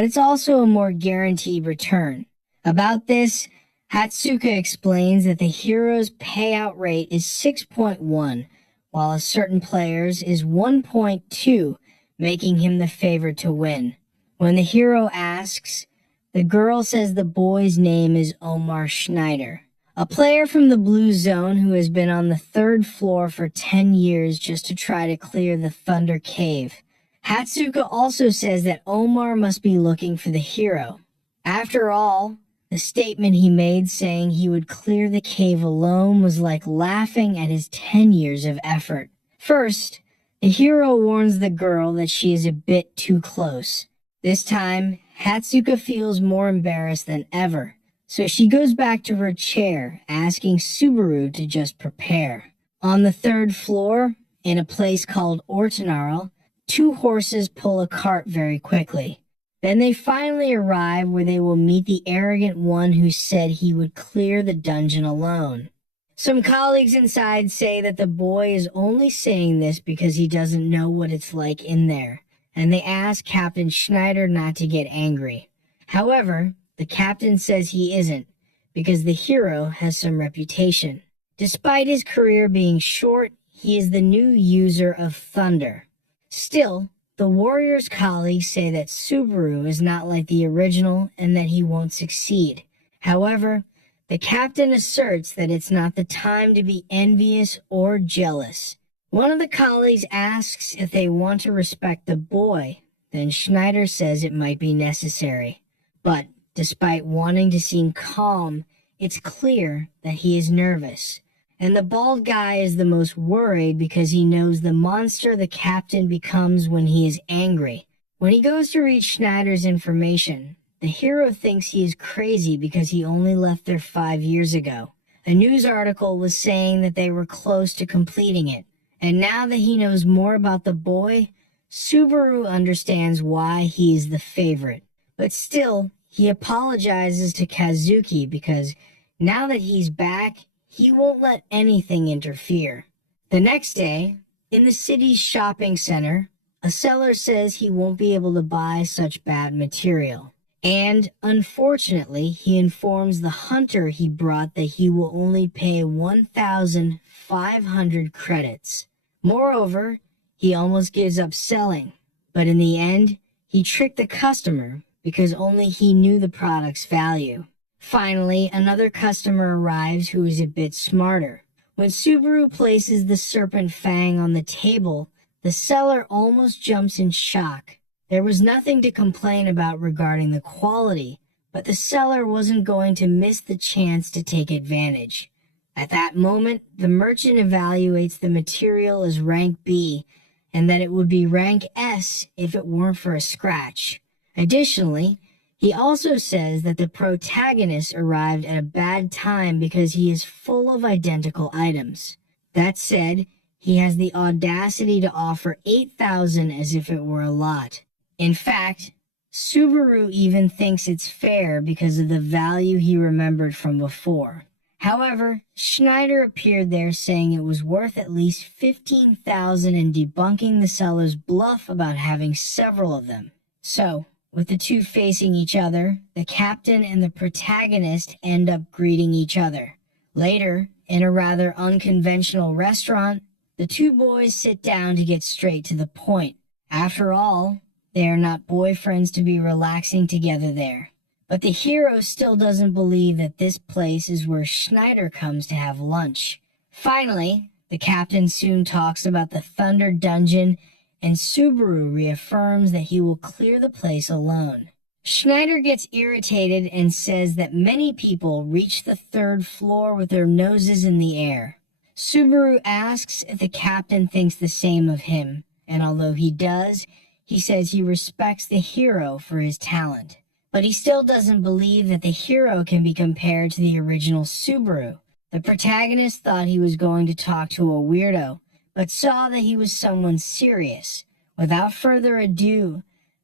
but it's also a more guaranteed return. About this, Hatsuka explains that the hero's payout rate is 6.1, while a certain player's is 1.2, making him the favorite to win. When the hero asks, the girl says the boy's name is Omar Schneider, a player from the Blue Zone who has been on the 3rd floor for 10 years just to try to clear the Thunder Cave. Hatsuka also says that Omar must be looking for the hero. After all, the statement he made saying he would clear the cave alone was like laughing at his 10 years of effort. First, the hero warns the girl that she is a bit too close. This time, Hatsuka feels more embarrassed than ever, so she goes back to her chair, asking Subaru to just prepare. On the 3rd floor, in a place called Ortonarl, 2 horses pull a cart very quickly. Then they finally arrive where they will meet the arrogant one who said he would clear the dungeon alone. Some colleagues inside say that the boy is only saying this because he doesn't know what it's like in there, and they ask Captain Schneider not to get angry. However, the captain says he isn't, because the hero has some reputation. Despite his career being short, he is the new user of thunder. Still, the warrior's colleagues say that Subaru is not like the original and that he won't succeed. However, the captain asserts that it's not the time to be envious or jealous. One of the colleagues asks if they want to respect the boy, then Schneider says it might be necessary. But despite wanting to seem calm, it's clear that he is nervous. And the bald guy is the most worried because he knows the monster the captain becomes when he is angry. When he goes to read Schneider's information, the hero thinks he is crazy because he only left there 5 years ago. A news article was saying that they were close to completing it. And now that he knows more about the boy, Subaru understands why he is the favorite. But still, he apologizes to Kazuki because now that he's back, he won't let anything interfere. The next day, in the city's shopping center, a seller says he won't be able to buy such bad material. And, unfortunately, he informs the hunter he brought that he will only pay 1,500 credits. Moreover, he almost gives up selling, but in the end, he tricked the customer because only he knew the product's value. Finally, another customer arrives who is a bit smarter. When Subaru places the serpent fang on the table, the seller almost jumps in shock. There was nothing to complain about regarding the quality, but the seller wasn't going to miss the chance to take advantage. At that moment, the merchant evaluates the material as rank B, and that it would be rank S if it weren't for a scratch. Additionally, he also says that the protagonist arrived at a bad time because he is full of identical items. That said, he has the audacity to offer 8,000 as if it were a lot. In fact, Subaru even thinks it's fair because of the value he remembered from before. However, Schneider appeared there saying it was worth at least 15,000 and debunking the seller's bluff about having several of them. So, with the two facing each other, the captain and the protagonist end up greeting each other. Later, in a rather unconventional restaurant, the two boys sit down to get straight to the point. After all, they are not boyfriends to be relaxing together there. But the hero still doesn't believe that this place is where Schneider comes to have lunch. Finally, the captain soon talks about the Thunder Dungeon, and Subaru reaffirms that he will clear the place alone. Schneider gets irritated and says that many people reach the 3rd floor with their noses in the air. Subaru asks if the captain thinks the same of him, and although he does, he says he respects the hero for his talent. But he still doesn't believe that the hero can be compared to the original Subaru. The protagonist thought he was going to talk to a weirdo, but saw that he was someone serious. Without further ado,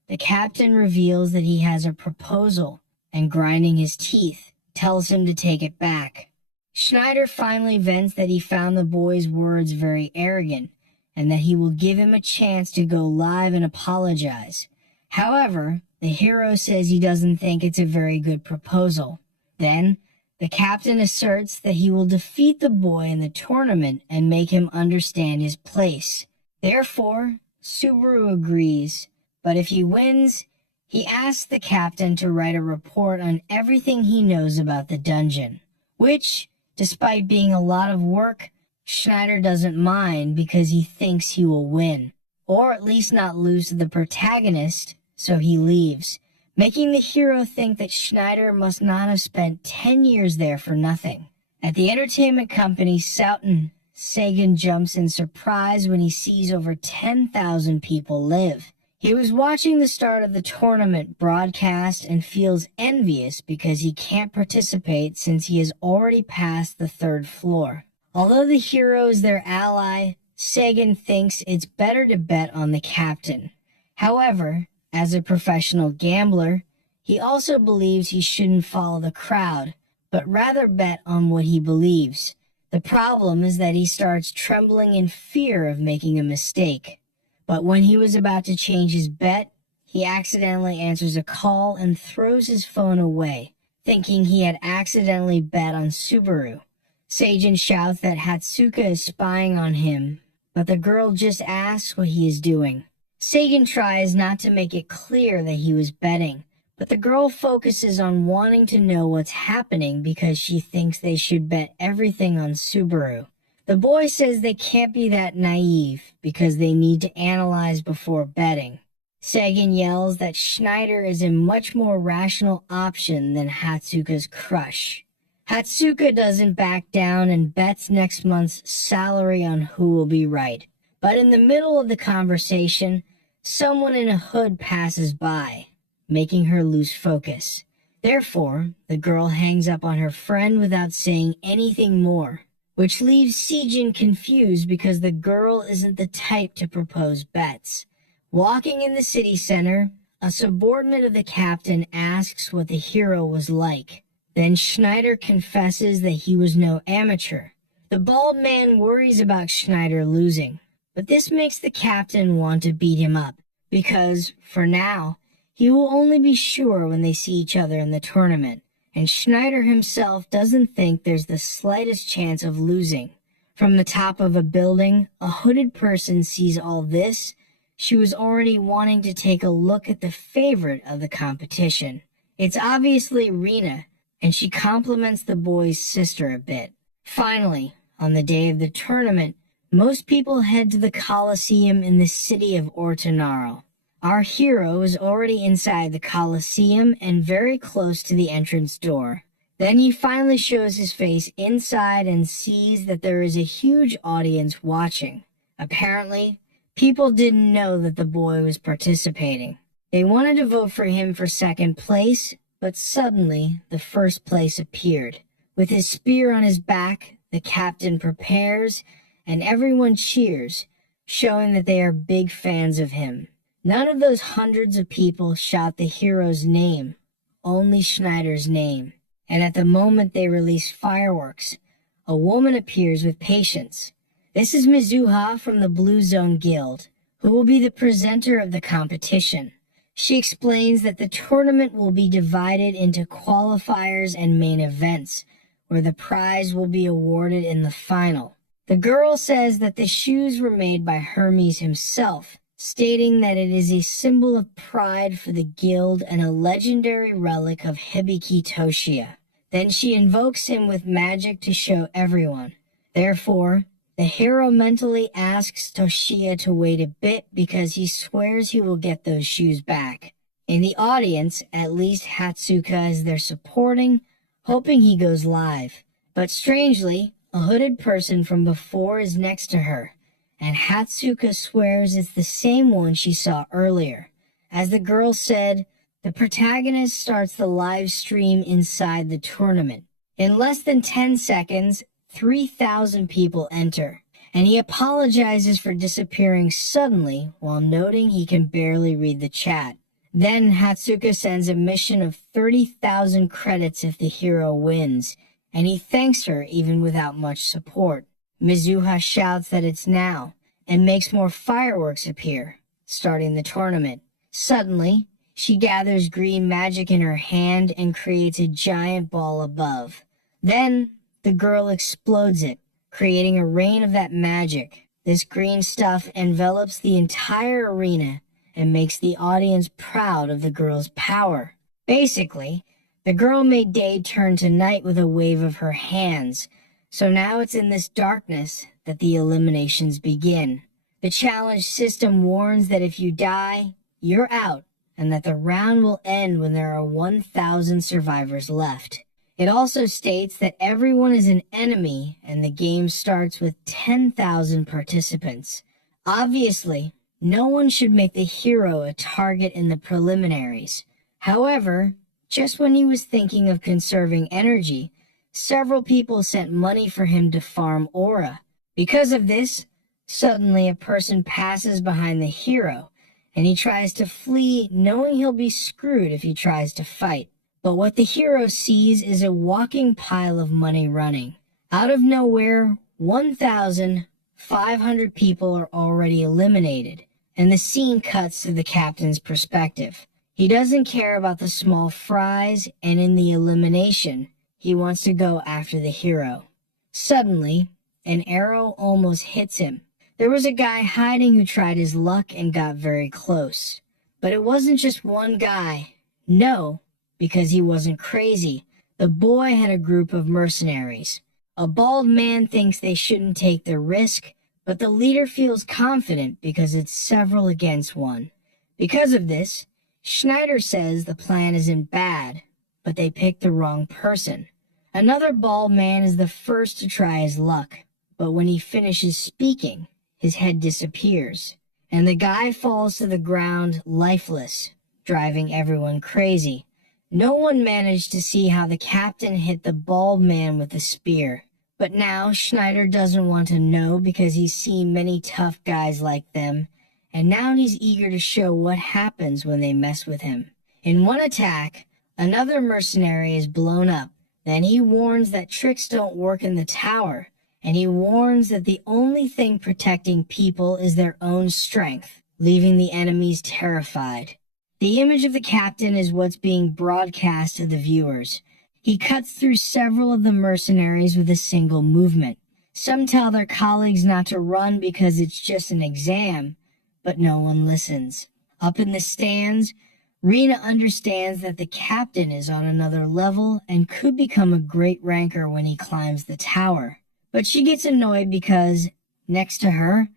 the captain reveals that he has a proposal, and grinding his teeth, tells him to take it back. Schneider finally vents that he found the boy's words very arrogant, and that he will give him a chance to go live and apologize. However, The hero says he doesn't think it's a very good proposal. Then, the captain asserts that he will defeat the boy in the tournament and make him understand his place. Therefore, Subaru agrees, but if he wins, he asks the captain to write a report on everything he knows about the dungeon, which, despite being a lot of work, Schneider doesn't mind because he thinks he will win, or at least not lose to the protagonist, so he leaves, making the hero think that Schneider must not have spent 10 years there for nothing. At the entertainment company Souten, Sagan jumps in surprise when he sees over 10,000 people live. He was watching the start of the tournament broadcast and feels envious because he can't participate since he has already passed the 3rd floor. Although the hero is their ally, Sagan thinks it's better to bet on the captain. However, as a professional gambler, he also believes he shouldn't follow the crowd, but rather bet on what he believes. The problem is that he starts trembling in fear of making a mistake. But when he was about to change his bet, he accidentally answers a call and throws his phone away, thinking he had accidentally bet on Subaru. Sagan shouts that Hatsuka is spying on him, but the girl just asks what he is doing. Sagan tries not to make it clear that he was betting, but the girl focuses on wanting to know what's happening because she thinks they should bet everything on Subaru. The boy says they can't be that naive because they need to analyze before betting. Sagan yells that Schneider is a much more rational option than Hatsuka's crush. Hatsuka doesn't back down and bets next month's salary on who will be right. But in the middle of the conversation, someone in a hood passes by, making her lose focus. Therefore, the girl hangs up on her friend without saying anything more, which leaves Sejin confused because the girl isn't the type to propose bets. Walking in the city center, a subordinate of the captain asks what the hero was like. Then Schneider confesses that he was no amateur. The bald man worries about Schneider losing, but this makes the captain want to beat him up, because, for now, he will only be sure when they see each other in the tournament, and Schneider himself doesn't think there's the slightest chance of losing. From the top of a building, a hooded person sees all this. She was already wanting to take a look at the favorite of the competition. It's obviously Rina, and she compliments the boy's sister a bit. Finally, on the day of the tournament, most people head to the Colosseum in the city of Ortonaro. Our hero is already inside the Colosseum and very close to the entrance door. Then he finally shows his face inside and sees that there is a huge audience watching. Apparently, people didn't know that the boy was participating. They wanted to vote for him for 2nd place, but suddenly the 1st place appeared. With his spear on his back, the captain prepares, and everyone cheers, showing that they are big fans of him. None of those hundreds of people shout the hero's name, only Schneider's name. And at the moment they release fireworks, a woman appears with patience. This is Mizuha from the Blue Zone Guild, who will be the presenter of the competition. She explains that the tournament will be divided into qualifiers and main events, where the prize will be awarded in the final. The girl says that the shoes were made by Hermes himself, stating that it is a symbol of pride for the guild and a legendary relic of Hibiki Toshia. Then she invokes him with magic to show everyone. Therefore, the hero mentally asks Toshia to wait a bit because he swears he will get those shoes back. In the audience, at least Hatsuka is there supporting, hoping he goes live. But strangely, a hooded person from before is next to her, and Hatsuka swears it's the same one she saw earlier. As the girl said, the protagonist starts the live stream inside the tournament. In less than 10 seconds, 3,000 people enter, and he apologizes for disappearing suddenly while noting he can barely read the chat. Then Hatsuka sends a mission of 30,000 credits if the hero wins, and he thanks her even without much support. Mizuha shouts that it's now, and makes more fireworks appear, starting the tournament. Suddenly, She gathers green magic in her hand and creates a giant ball above. Then, the girl explodes it, creating a rain of that magic. This green stuff envelops the entire arena and makes the audience proud of the girl's power. Basically, the girl made day turn to night with a wave of her hands, so now it's in this darkness that the eliminations begin. The challenge system warns that if you die, you're out, and that the round will end when there are 1,000 survivors left. It also states that everyone is an enemy and the game starts with 10,000 participants. Obviously, no one should make the hero a target in the preliminaries. However, just when he was thinking of conserving energy, several people sent money for him to farm aura. Because of this, suddenly a person passes behind the hero, and he tries to flee knowing he'll be screwed if he tries to fight. But what the hero sees is a walking pile of money running. Out of nowhere, 1,500 people are already eliminated, and the scene cuts to the captain's perspective. He doesn't care about the small fries, and in the elimination, he wants to go after the hero. Suddenly, an arrow almost hits him. There was a guy hiding who tried his luck and got very close. But it wasn't just one guy. No, because he wasn't crazy. The boy had a group of mercenaries. A bald man thinks they shouldn't take the risk, but the leader feels confident because it's several against one. Because of this, Schneider says the plan isn't bad, but they picked the wrong person. Another bald man is the first to try his luck, but when he finishes speaking, his head disappears, and the guy falls to the ground lifeless, driving everyone crazy. No one managed to see how the captain hit the bald man with the spear, but now Schneider doesn't want to know because he's seen many tough guys like them, and now he's eager to show what happens when they mess with him. In one attack, another mercenary is blown up. Then he warns that tricks don't work in the tower, and he warns that the only thing protecting people is their own strength, leaving the enemies terrified. The image of the captain is what's being broadcast to the viewers. He cuts through several of the mercenaries with a single movement. Some tell their colleagues not to run because it's just an exam, but no one listens. Up in the stands, Rina understands that the captain is on another level and could become a great ranker when he climbs the tower. But she gets annoyed because, next to her,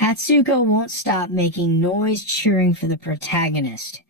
Hatsuko won't stop making noise cheering for the protagonist.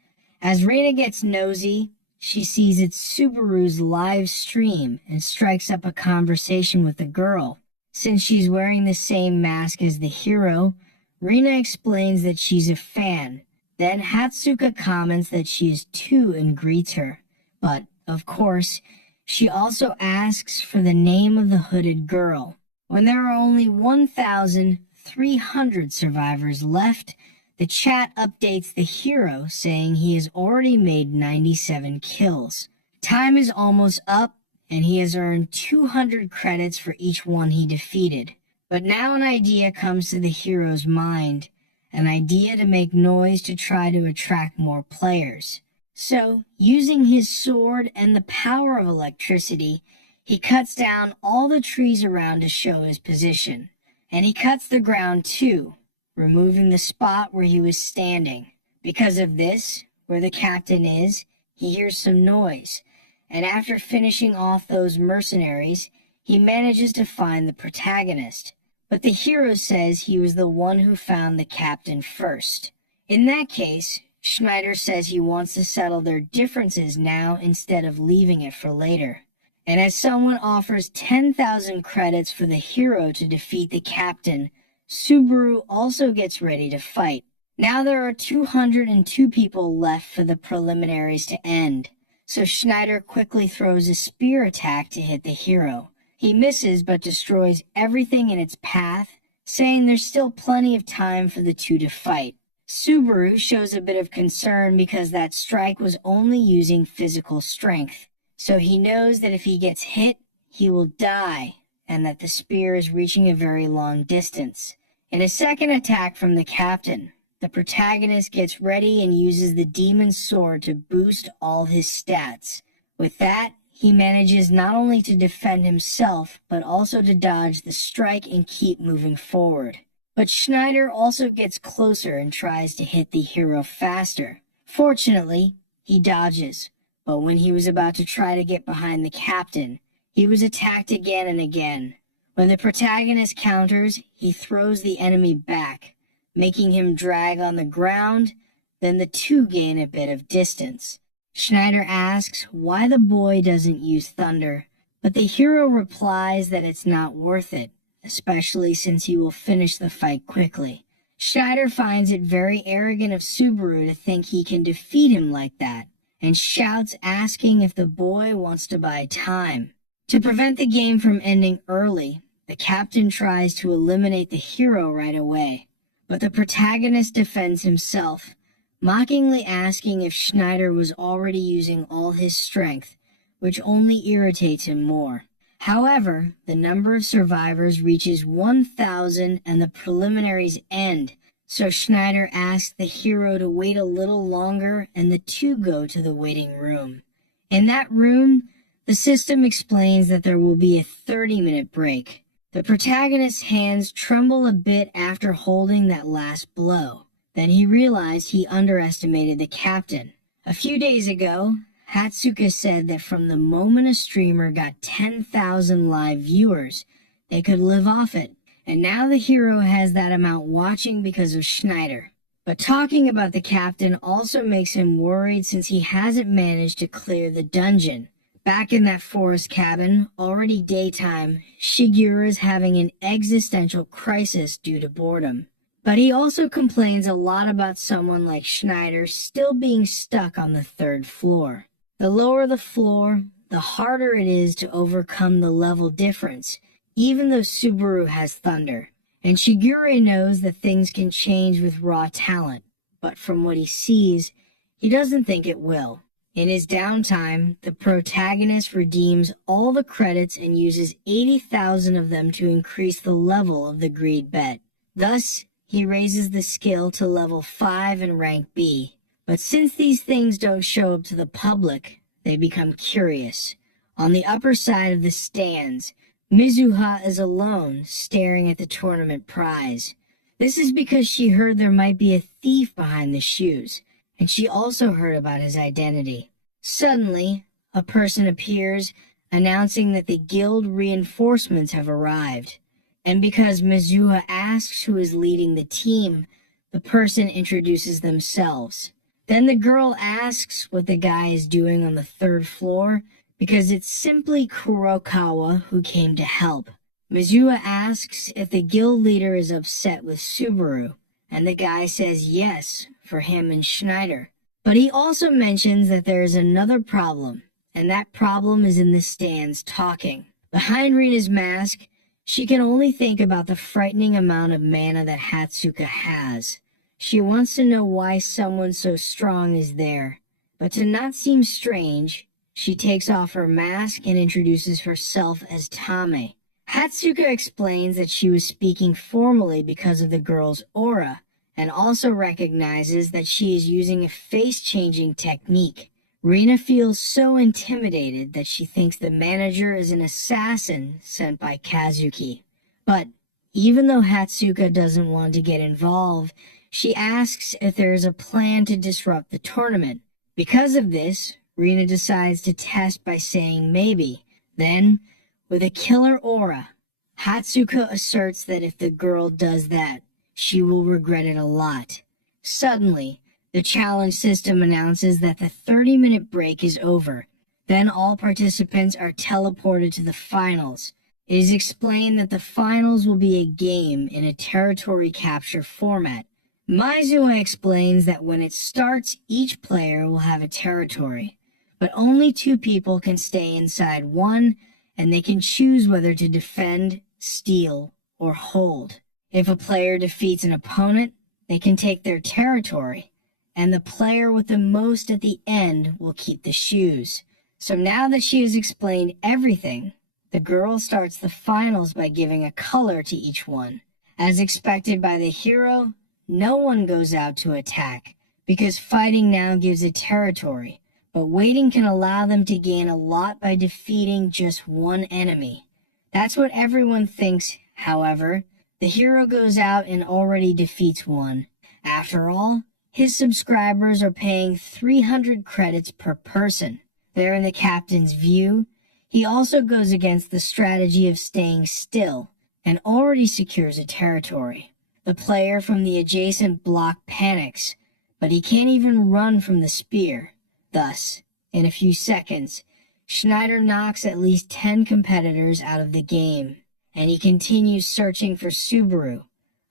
As Rina gets nosy, she sees it's Subaru's live stream and strikes up a conversation with the girl. Since she's wearing the same mask as the hero, Rina explains that she's a fan. Then Hatsuka comments that she is too and greets her. But, of course, she also asks for the name of the hooded girl. When there are only 1,300 survivors left, the chat updates the hero saying he has already made 97 kills. Time is almost up, and he has earned 200 credits for each one he defeated. But now an idea comes to the hero's mind. An idea to make noise to try to attract more players. So, using his sword and the power of electricity, he cuts down all the trees around to show his position. And he cuts the ground too, removing the spot where he was standing. Because of this, where the captain is, he hears some noise. And after finishing off those mercenaries, he manages to find the protagonist. But the hero says he was the one who found the captain first. In that case, Schneider says he wants to settle their differences now instead of leaving it for later. And as someone offers 10,000 credits for the hero to defeat the captain, Subaru also gets ready to fight. Now there are 202 people left for the preliminaries to end, so Schneider quickly throws a spear attack to hit the hero. He misses but destroys everything in its path, saying there's still plenty of time for the two to fight. Subaru shows a bit of concern because that strike was only using physical strength, so he knows that if he gets hit, he will die, and that the spear is reaching a very long distance. In a second attack from the captain, the protagonist gets ready and uses the demon's sword to boost all his stats. With that, he manages not only to defend himself, but also to dodge the strike and keep moving forward. But Schneider also gets closer and tries to hit the hero faster. Fortunately, he dodges, but when he was about to try to get behind the captain, he was attacked again and again. When the protagonist counters, he throws the enemy back, making him drag on the ground. Then the two gain a bit of distance. Schneider asks why the boy doesn't use thunder, but the hero replies that it's not worth it, especially since he will finish the fight quickly. Schneider finds it very arrogant of Subaru to think he can defeat him like that, and shouts asking if the boy wants to buy time. To prevent the game from ending early, the captain tries to eliminate the hero right away, but the protagonist defends himself, mockingly asking if Schneider was already using all his strength, which only irritates him more. However, the number of survivors reaches 1,000 and the preliminaries end, so Schneider asks the hero to wait a little longer and the two go to the waiting room. In that room, the system explains that there will be a 30-minute break. The protagonist's hands tremble a bit after holding that last blow. Then he realized he underestimated the captain. A few days ago, Hatsuka said that from the moment a streamer got 10,000 live viewers, they could live off it. And now the hero has that amount watching because of Schneider. But talking about the captain also makes him worried since he hasn't managed to clear the dungeon. Back in that forest cabin, already daytime, Shigeru is having an existential crisis due to boredom. But he also complains a lot about someone like Schneider still being stuck on the 3rd floor. The lower the floor, the harder it is to overcome the level difference, even though Subaru has thunder. And Shigeru knows that things can change with raw talent, but from what he sees, he doesn't think it will. In his downtime, the protagonist redeems all the credits and uses 80,000 of them to increase the level of the greed bet. Thus, he raises the skill to level 5 and rank B. But since these things don't show up to the public, they become curious. On the upper side of the stands, Mizuha is alone, staring at the tournament prize. This is because she heard there might be a thief behind the shoes, and she also heard about his identity. Suddenly, a person appears, announcing that the guild reinforcements have arrived. And because Mizuha asks who is leading the team, the person introduces themselves. Then the girl asks what the guy is doing on the 3rd floor, because it's simply Kurokawa who came to help. Mizuha asks if the guild leader is upset with Subaru, and the guy says yes, for him and Schneider. But he also mentions that there is another problem, and that problem is in the stands talking. Behind Rina's mask, she can only think about the frightening amount of mana that Hatsuka has. She wants to know why someone so strong is there. But to not seem strange, she takes off her mask and introduces herself as Tame. Hatsuka explains that she was speaking formally because of the girl's aura, and also recognizes that she is using a face-changing technique. Rina feels so intimidated that she thinks the manager is an assassin sent by Kazuki. But even though Hatsuka doesn't want to get involved, she asks if there is a plan to disrupt the tournament. Because of this, Rina decides to test by saying maybe. Then, with a killer aura, Hatsuka asserts that if the girl does that, she will regret it a lot. Suddenly, the challenge system announces that the 30-minute break is over. Then all participants are teleported to the finals. It is explained that the finals will be a game in a territory capture format. Mizuha explains that when it starts, each player will have a territory, but only 2 people can stay inside one, and they can choose whether to defend, steal, or hold. If a player defeats an opponent, they can take their territory, and the player with the most at the end will keep the shoes. So now that she has explained everything, the girl starts the finals by giving a color to each one. As expected by the hero, no one goes out to attack, because fighting now gives a territory, but waiting can allow them to gain a lot by defeating just one enemy. That's what everyone thinks. However, the hero goes out and already defeats one. After all, his subscribers are paying 300 credits per person. There in the captain's view, he also goes against the strategy of staying still and already secures a territory. The player from the adjacent block panics, but he can't even run from the spear. Thus, in a few seconds, Schneider knocks at least 10 competitors out of the game, and he continues searching for Subaru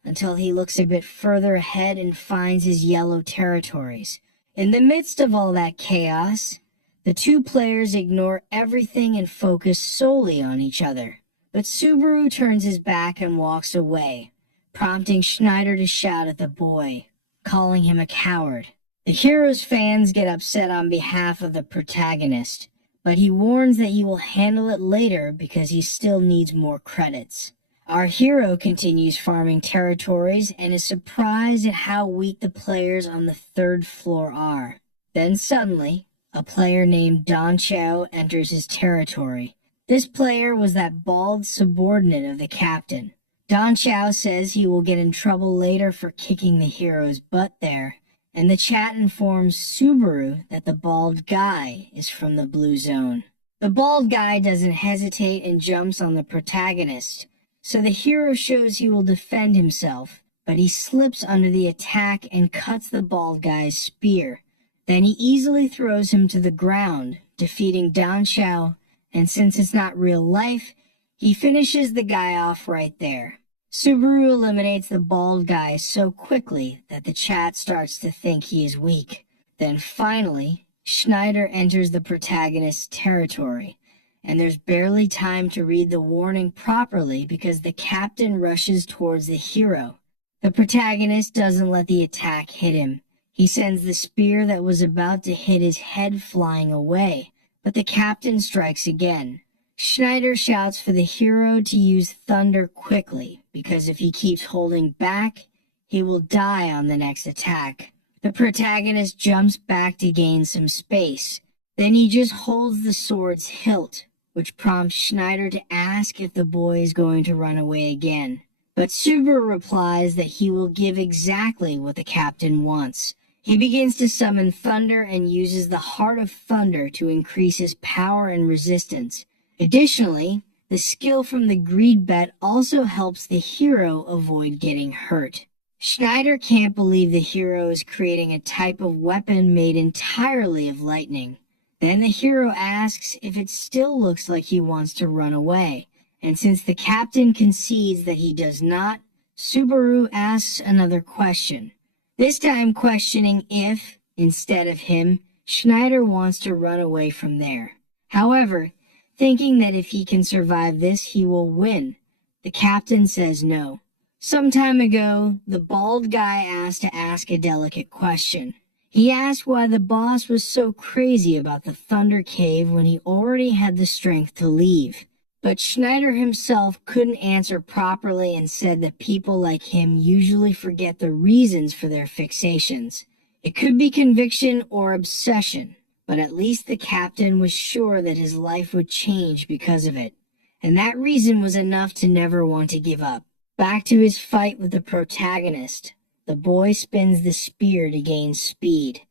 until he looks a bit further ahead and finds his yellow territories. In the midst of all that chaos, the two players ignore everything and focus solely on each other. But Subaru turns his back and walks away, prompting Schneider to shout at the boy, calling him a coward. The hero's fans get upset on behalf of the protagonist, but he warns that he will handle it later because he still needs more credits. Our hero continues farming territories and is surprised at how weak the players on the third floor are. Then suddenly, a player named Don Chow enters his territory. This player was that bald subordinate of the captain. Don Chow says he will get in trouble later for kicking the hero's butt there, and the chat informs Subaru that the bald guy is from the blue zone. The bald guy doesn't hesitate and jumps on the protagonist, so the hero shows he will defend himself, but he slips under the attack and cuts the bald guy's spear. Then he easily throws him to the ground, defeating Don Chow, and since it's not real life, he finishes the guy off right there. Subaru eliminates the bald guy so quickly that the chat starts to think he is weak. Then finally, Schneider enters the protagonist's territory, and there's barely time to read the warning properly because the captain rushes towards the hero. The protagonist doesn't let the attack hit him. He sends the spear that was about to hit his head flying away, but the captain strikes again. Schneider shouts for the hero to use thunder quickly, because if he keeps holding back, he will die on the next attack. The protagonist jumps back to gain some space. Then he just holds the sword's hilt, which prompts Schneider to ask if the boy is going to run away again. But Subaru replies that he will give exactly what the captain wants. He begins to summon thunder and uses the Heart of Thunder to increase his power and resistance. Additionally, the skill from the greed bet also helps the hero avoid getting hurt. Schneider can't believe the hero is creating a type of weapon made entirely of lightning. Then the hero asks if it still looks like he wants to run away, and since the captain concedes that he does not, Subaru asks another question, this time questioning if, instead of him, Schneider wants to run away from there. However, thinking that if he can survive this, he will win, the captain says no. Some time ago, the bald guy asked to ask a delicate question. He asked why the boss was so crazy about the Thunder Cave when he already had the strength to leave. But Schneider himself couldn't answer properly and said that people like him usually forget the reasons for their fixations. It could be conviction or obsession, but at least the captain was sure that his life would change because of it, and that reason was enough to never want to give up. Back to his fight with the protagonist, the boy spins the spear to gain speed,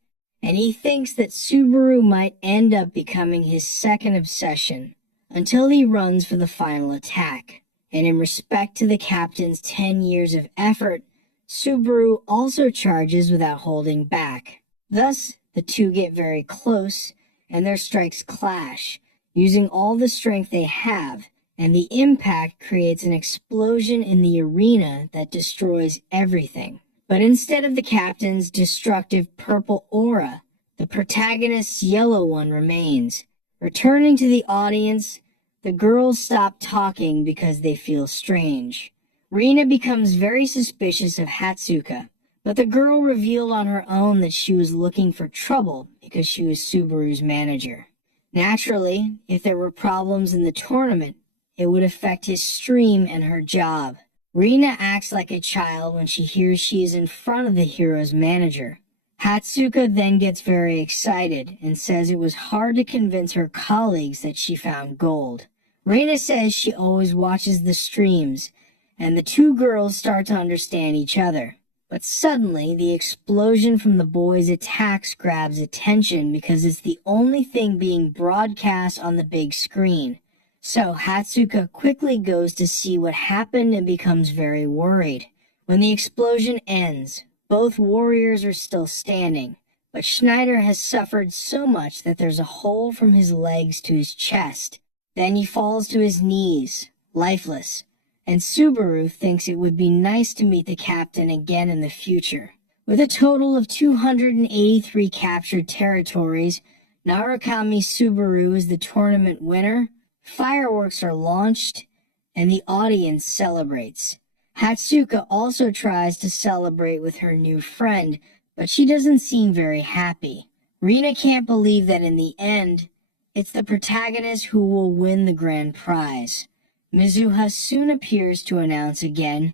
and he thinks that Subaru might end up becoming his second obsession, until he runs for the final attack. And in respect to the captain's 10 years of effort, Subaru also charges without holding back. Thus, the two get very close, and their strikes clash, using all the strength they have, and the impact creates an explosion in the arena that destroys everything. But instead of the captain's destructive purple aura, the protagonist's yellow one remains. Returning to the audience, the girls stop talking because they feel strange. Rina becomes very suspicious of Hatsuka, but the girl revealed on her own that she was looking for trouble because she was Subaru's manager. Naturally, if there were problems in the tournament, it would affect his stream and her job. Rina acts like a child when she hears she is in front of the hero's manager. Hatsuka then gets very excited and says it was hard to convince her colleagues that she found gold. Rina says she always watches the streams, and the two girls start to understand each other. But suddenly, the explosion from the boys' attacks grabs attention because it's the only thing being broadcast on the big screen. So Hatsuka quickly goes to see what happened and becomes very worried. When the explosion ends, both warriors are still standing, but Schneider has suffered so much that there's a hole from his legs to his chest. Then he falls to his knees, lifeless, and Subaru thinks it would be nice to meet the captain again in the future. With a total of 283 captured territories, Narukami Subaru is the tournament winner. Fireworks are launched, and the audience celebrates. Hatsuka also tries to celebrate with her new friend, but she doesn't seem very happy. Rina can't believe that in the end, it's the protagonist who will win the grand prize. Mizuha soon appears to announce again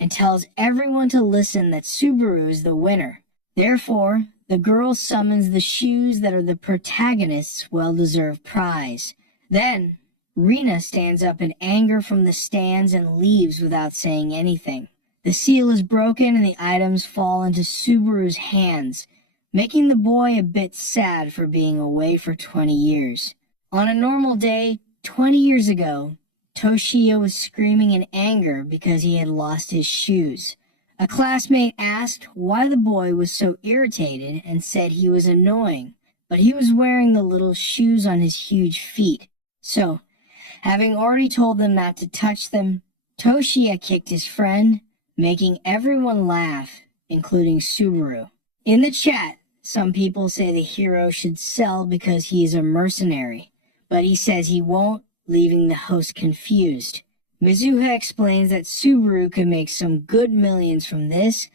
and tells everyone to listen that Subaru is the winner. Therefore, the girl summons the shoes that are the protagonist's well-deserved prize. Then, Rina stands up in anger from the stands and leaves without saying anything. The seal is broken and the items fall into Subaru's hands, making the boy a bit sad for being away for 20 years. On a normal day, 20 years ago, Toshiya was screaming in anger because he had lost his shoes. A classmate asked why the boy was so irritated and said he was annoying, but he was wearing the little shoes on his huge feet. So, having already told them not to touch them, Toshiya kicked his friend, making everyone laugh, including Subaru. In the chat, some people say the hero should sell because he is a mercenary, but he says he won't, leaving the host confused. Mizuha explains that Subaru could make some good millions from this,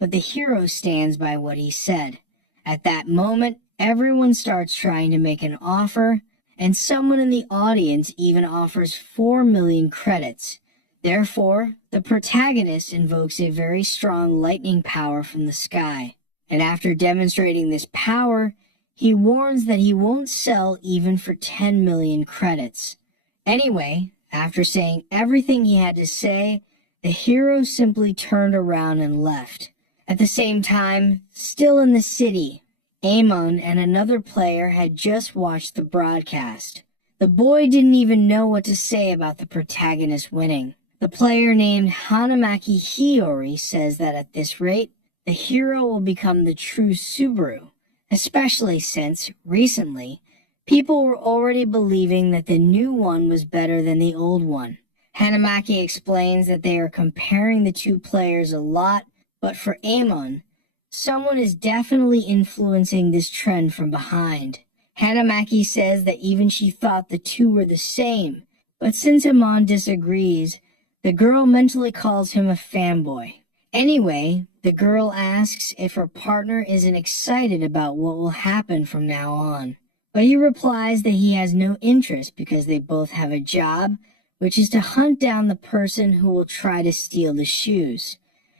but the hero stands by what he said. At that moment, everyone starts trying to make an offer, and someone in the audience even offers 4 million credits. Therefore, the protagonist invokes a very strong lightning power from the sky, and after demonstrating this power, he warns that he won't sell even for 10 million credits. Anyway, after saying everything he had to say, the hero simply turned around and left. At the same time, still in the city, Amon and another player had just watched the broadcast. The boy didn't even know what to say about the protagonist winning. The player named Hanamaki Hiyori says that at this rate, the hero will become the true Subaru, especially since, recently, people were already believing that the new one was better than the old one. Hanamaki explains that they are comparing the two players a lot, but for Amon, someone is definitely influencing this trend from behind. Hanamaki says that even she thought the two were the same, but since Amon disagrees, the girl mentally calls him a fanboy. Anyway, the girl asks if her partner isn't excited about what will happen from now on. But he replies that he has no interest because they both have a job, which is to hunt down the person who will try to steal the shoes.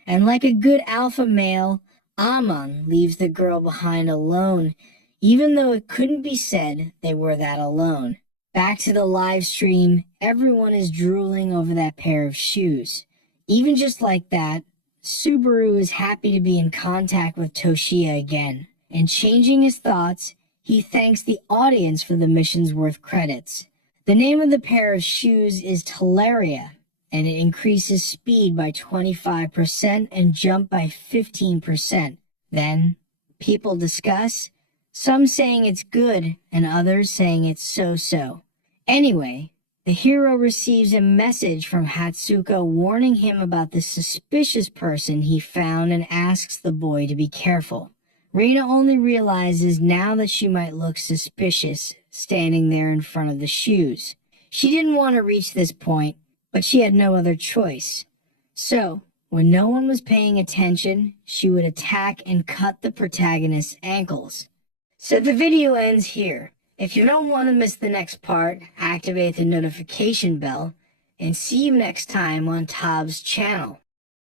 And like a good alpha male, Amon leaves the girl behind alone, even though it couldn't be said they were that alone. Back to the live stream, everyone is drooling over that pair of shoes. Even just like that, Subaru is happy to be in contact with Toshiya again, and changing his thoughts, he thanks the audience for the mission's worth credits. The name of the pair of shoes is Teleria, and it increases speed by 25% and jump by 15%. Then, people discuss, some saying it's good and others saying it's so-so. Anyway, the hero receives a message from Hatsuka warning him about the suspicious person he found and asks the boy to be careful. Rina only realizes now that she might look suspicious standing there in front of the shoes. She didn't want to reach this point, but she had no other choice. So, when no one was paying attention, she would attack and cut the protagonist's ankles. So the video ends here. If you don't want to miss the next part, activate the notification bell, and see you next time on Tab's channel.